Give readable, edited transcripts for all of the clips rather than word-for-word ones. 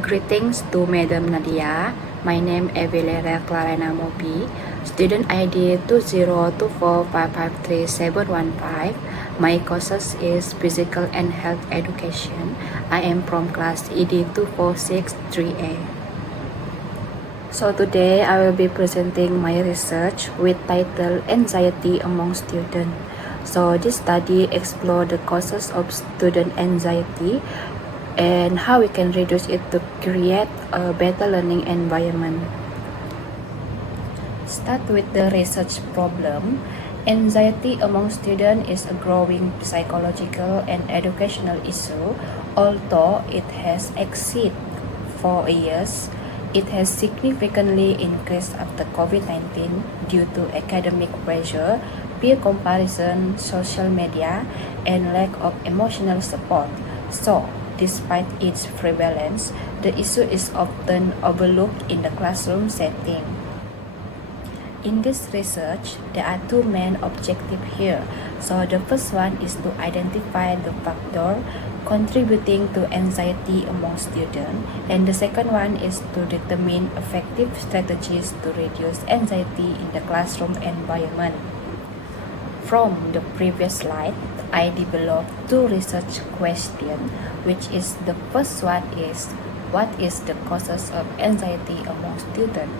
Greetings to Madam Nadia. My name is Evelera Clarena Mobi. Student ID 2024553715. My courses is Physical and Health Education. I am from class ED 2463A. So today I will be presenting my research with title Anxiety Among Students. So this study explores the causes of student anxiety and how we can reduce it to create a better learning environment. Start with the research problem. Anxiety among students is a growing psychological and educational issue. Although it has exceeded 4 years, it has significantly increased after COVID-19 due to academic pressure, peer comparison, social media, and lack of emotional support. So, despite its prevalence, the issue is often overlooked in the classroom setting. In this research, there are two main objectives here. So the first one is to identify the factor contributing to anxiety among students, and the second one is to determine effective strategies to reduce anxiety in the classroom environment. From the previous slide, I developed two research questions, which is the first one is what is the causes of anxiety among students,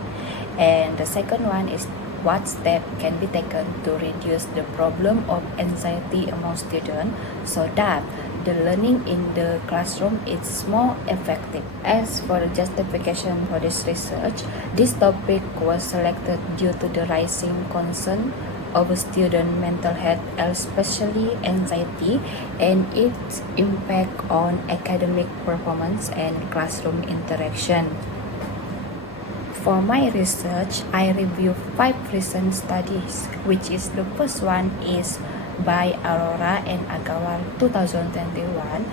and the second one is what steps can be taken to reduce the problem of anxiety among students so that the learning in the classroom is more effective. As for the justification for this research, this topic was selected due to the rising concern of student mental health, especially anxiety, and its impact on academic performance and classroom interaction. For my research, I reviewed 5 recent studies, which is the first one is by Aurora and Agawar 2021,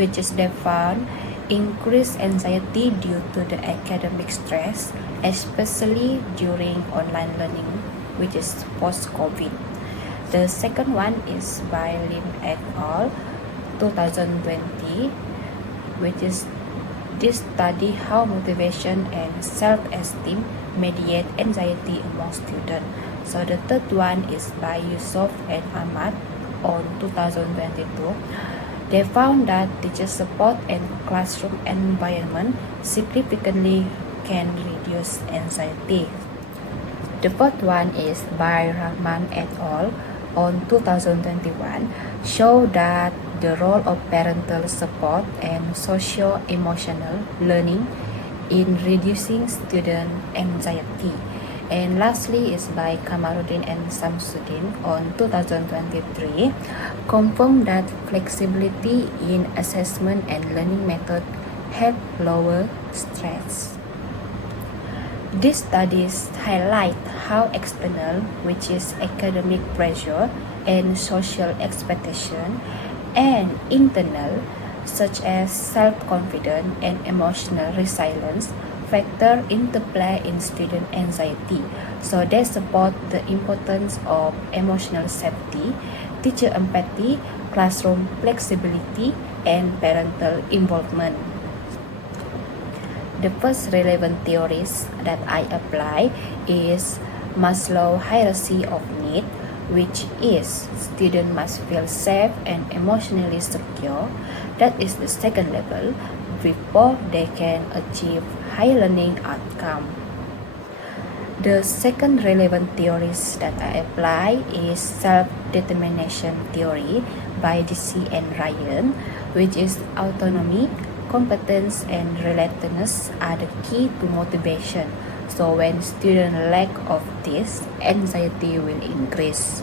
which is they found increased anxiety due to the academic stress, especially during online learning, which is post-COVID. The second one is by Lim et al. 2020, which is this study how motivation and self-esteem mediate anxiety among students. So the third one is by Yusuf and Ahmad on 2022. They found that teacher support and classroom environment significantly can reduce anxiety. The fourth one is by Rahman et al. On 2021 show that the role of parental support and socio-emotional learning in reducing student anxiety. And lastly is by Kamaruddin and Samsudin on 2023 confirm that flexibility in assessment and learning method help lower stress. These studies highlight how external, which is academic pressure and social expectation, and internal, such as self-confidence and emotional resilience, factor into play in student anxiety. So they support the importance of emotional safety, teacher empathy, classroom flexibility, and parental involvement. The first relevant theories that I apply is Maslow's hierarchy of need, which is students must feel safe and emotionally secure. That is the second level before they can achieve high learning outcome. The second relevant theories that I apply is self-determination theory by DC and Ryan, which is autonomy, competence, and relatedness are the key to motivation. So when students lack of this, anxiety will increase.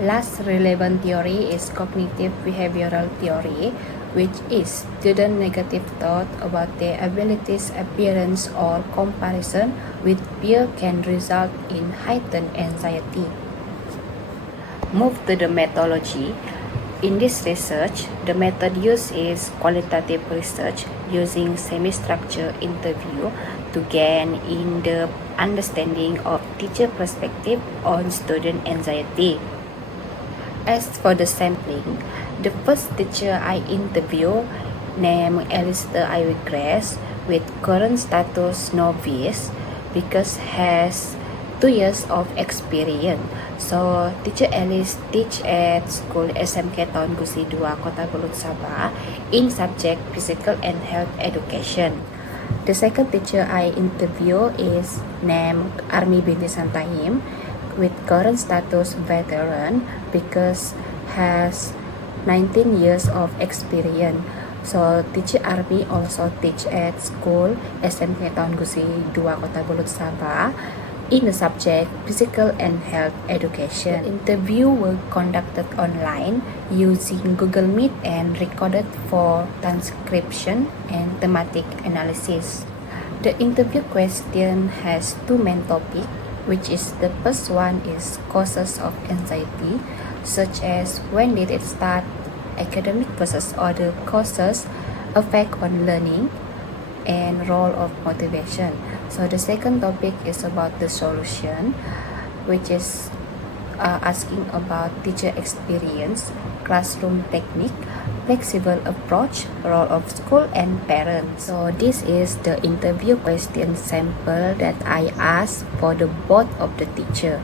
Last relevant theory is cognitive behavioral theory, which is student negative thought about their abilities, appearance, or comparison with peer can result in heightened anxiety. Move to the methodology. In this research, the method used is qualitative research using semi-structured interview to gain in-depth understanding of teacher perspective on student anxiety. As for the sampling, the first teacher I interviewed named Alistair Ivy Grace with current status novice because has 2 years of experience. So teacher Alice teach at school SMK Tahun Gusi 2 Kota Bulut Sabah in subject physical and health education. The second teacher I interview is named Army Binti Santahim with current status veteran because has 19 years of experience. So teacher Army also teach at school SMK Tahun Gusi 2 Kota Bulut Sabah in the subject physical and health education. The interview was conducted online using Google Meet and recorded for transcription and thematic analysis. The interview question has two main topics, which is the first one is causes of anxiety, such as when did it start, academic versus other causes, effect on learning, and role of motivation. So the second topic is about the solution, which is asking about teacher experience, classroom technique, flexible approach, role of school and parents. So this is the interview question sample that I asked for the both of the teacher.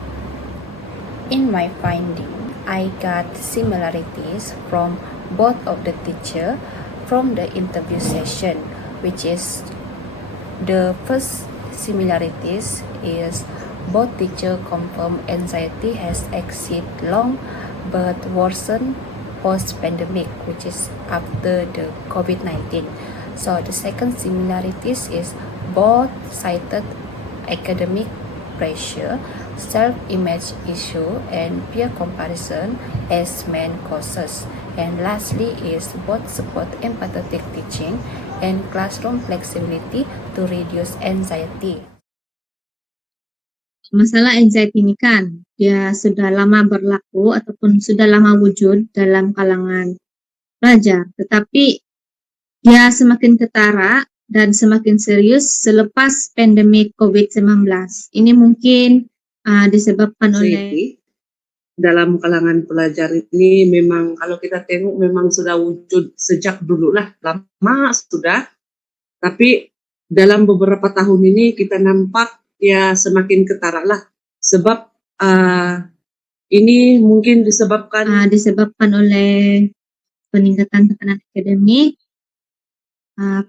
In my finding, I got similarities from both of the teacher from the interview session, which is the first similarities is both teacher confirm anxiety has exceeded long but worsened post-pandemic, which is after the COVID-19. So the second similarities is both cited academic pressure, self-image issue, and peer comparison as main causes. And lastly is both support empathetic teaching and classroom flexibility to reduce anxiety. Masalah anxiety ini kan dia sudah lama berlaku ataupun sudah lama wujud dalam kalangan pelajar, tetapi dia semakin ketara dan semakin serius selepas pandemik COVID-19. Ini mungkin disebabkan oleh dalam kalangan pelajar ini memang kalau kita tengok memang sudah wujud sejak dulu lah, lama sudah, tapi dalam beberapa tahun ini kita nampak ya semakin ketara lah sebab ini mungkin disebabkan oleh peningkatan tekanan akademik,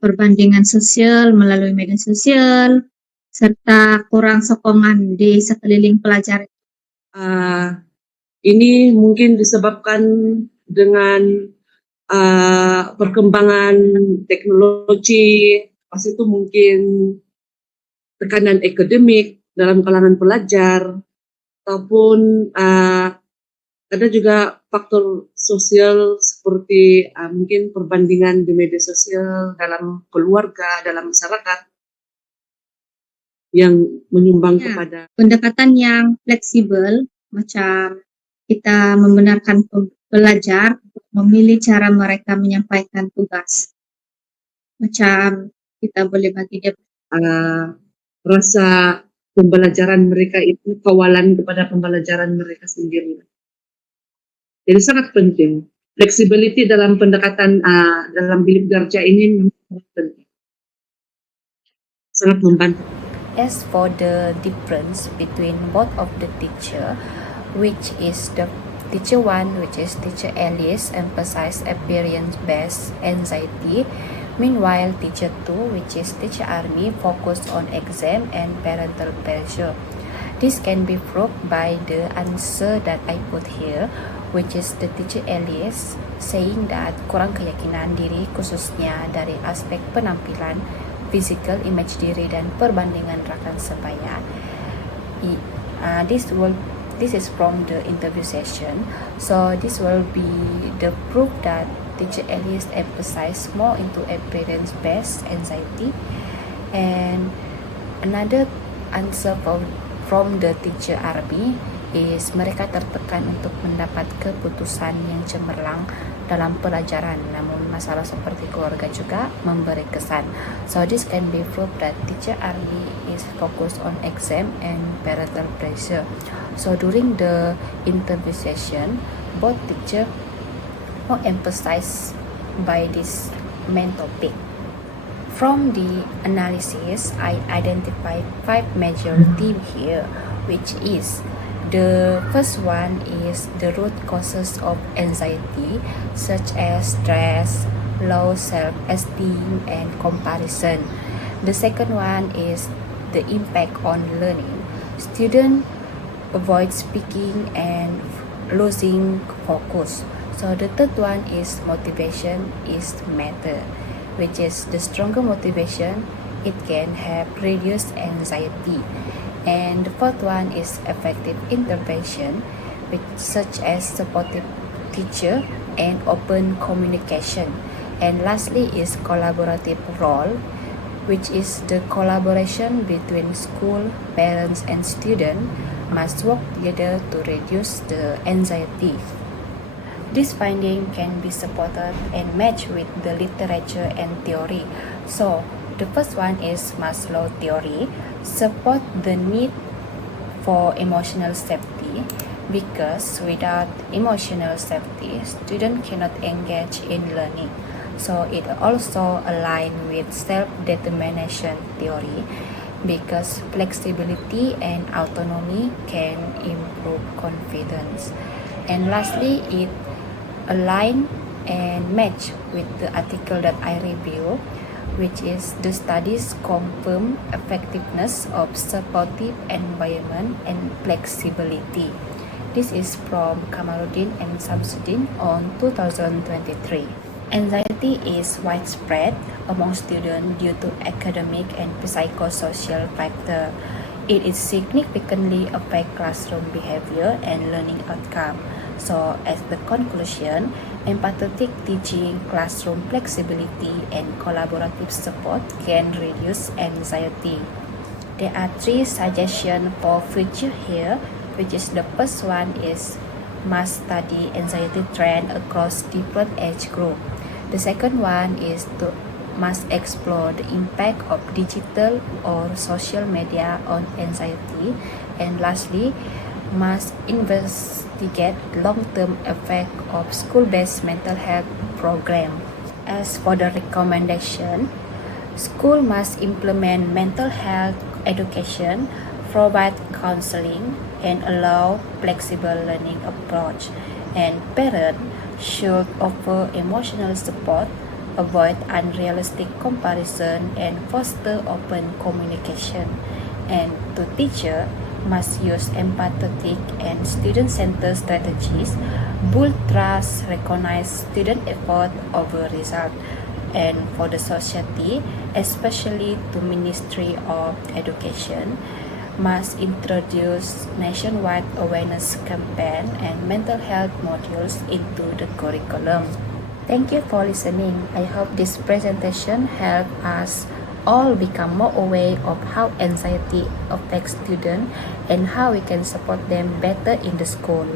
perbandingan sosial melalui media sosial, serta kurang sokongan di sekeliling pelajar. Ini mungkin disebabkan dengan perkembangan teknologi, pas itu mungkin tekanan akademik dalam kalangan pelajar, ataupun ada juga faktor sosial seperti mungkin perbandingan di media sosial dalam keluarga, dalam masyarakat yang menyumbang kepada pendekatan yang fleksibel, macam kita membenarkan pelajar memilih cara mereka menyampaikan tugas. Macam kita boleh bagi dia rasa pembelajaran mereka itu kawalan kepada pembelajaran mereka sendiri. Jadi sangat penting. Flexibility dalam pendekatan dalam bilik kerja ini sangat penting. Sangat membantu. As for the difference between both of the teacher, which is the teacher 1, which is teacher Alice, emphasize appearance-based anxiety. Meanwhile, teacher 2, which is teacher Army, focus on exam and parental pressure. This can be proved by the answer that I put here, which is the teacher Alice saying that kurang keyakinan diri khususnya dari aspek penampilan, physical image diri dan perbandingan rakan sebaya. This is from the interview session. So this will be the proof that teacher Alice emphasize more into appearance-based anxiety. And another answer from the teacher Army is mereka tertekan untuk mendapat keputusan yang cemerlang dalam pelajaran, namun masalah seperti keluarga juga memberi kesan. So this can be proved that teacher Army is focused on exam and parental pressure. So during the interview session, both teacher more emphasized by this main topic. From the analysis, I identified 5 major themes here, which is the first one is the root causes of anxiety, such as stress, low self-esteem, and comparison. The second one is the impact on learning. Students avoid speaking and losing focus. So the third one is motivation is matter, which is the stronger motivation, it can have reduced anxiety. And the fourth one is effective intervention, which such as supportive teacher and open communication. And lastly is collaborative role, which is the collaboration between school, parents, and student must work together to reduce the anxiety. This finding can be supported and matched with the literature and theory. So, the first one is Maslow theory, support the need for emotional safety, because without emotional safety, students cannot engage in learning. So it also aligns with self-determination theory, because flexibility and autonomy can improve confidence. And lastly, it align and match with the article that I review, which is the studies confirm effectiveness of supportive environment and flexibility. This is from Kamaluddin and Samsudin on 2023. Anxiety is widespread among students due to academic and psychosocial factors. It is significantly affect classroom behavior and learning outcome. So, as the conclusion, empathetic teaching, classroom flexibility, and collaborative support can reduce anxiety. There are 3 suggestions for future here, which is the first one is must study anxiety trend across different age group. The second one is to must explore the impact of digital or social media on anxiety. And lastly, must investigate long-term effect of school-based mental health program. As for the recommendation, school must implement mental health education, provide counseling, and allow flexible learning approach. And parents should offer emotional support, avoid unrealistic comparison, and foster open communication. And to teacher must use empathetic and student-centered strategies, build trust, recognize student effort over result. And for the society, especially the Ministry of Education, must introduce nationwide awareness campaign and mental health modules into the curriculum. Thank you for listening. I hope this presentation helped us all become more aware of how anxiety affects students and how we can support them better in the school.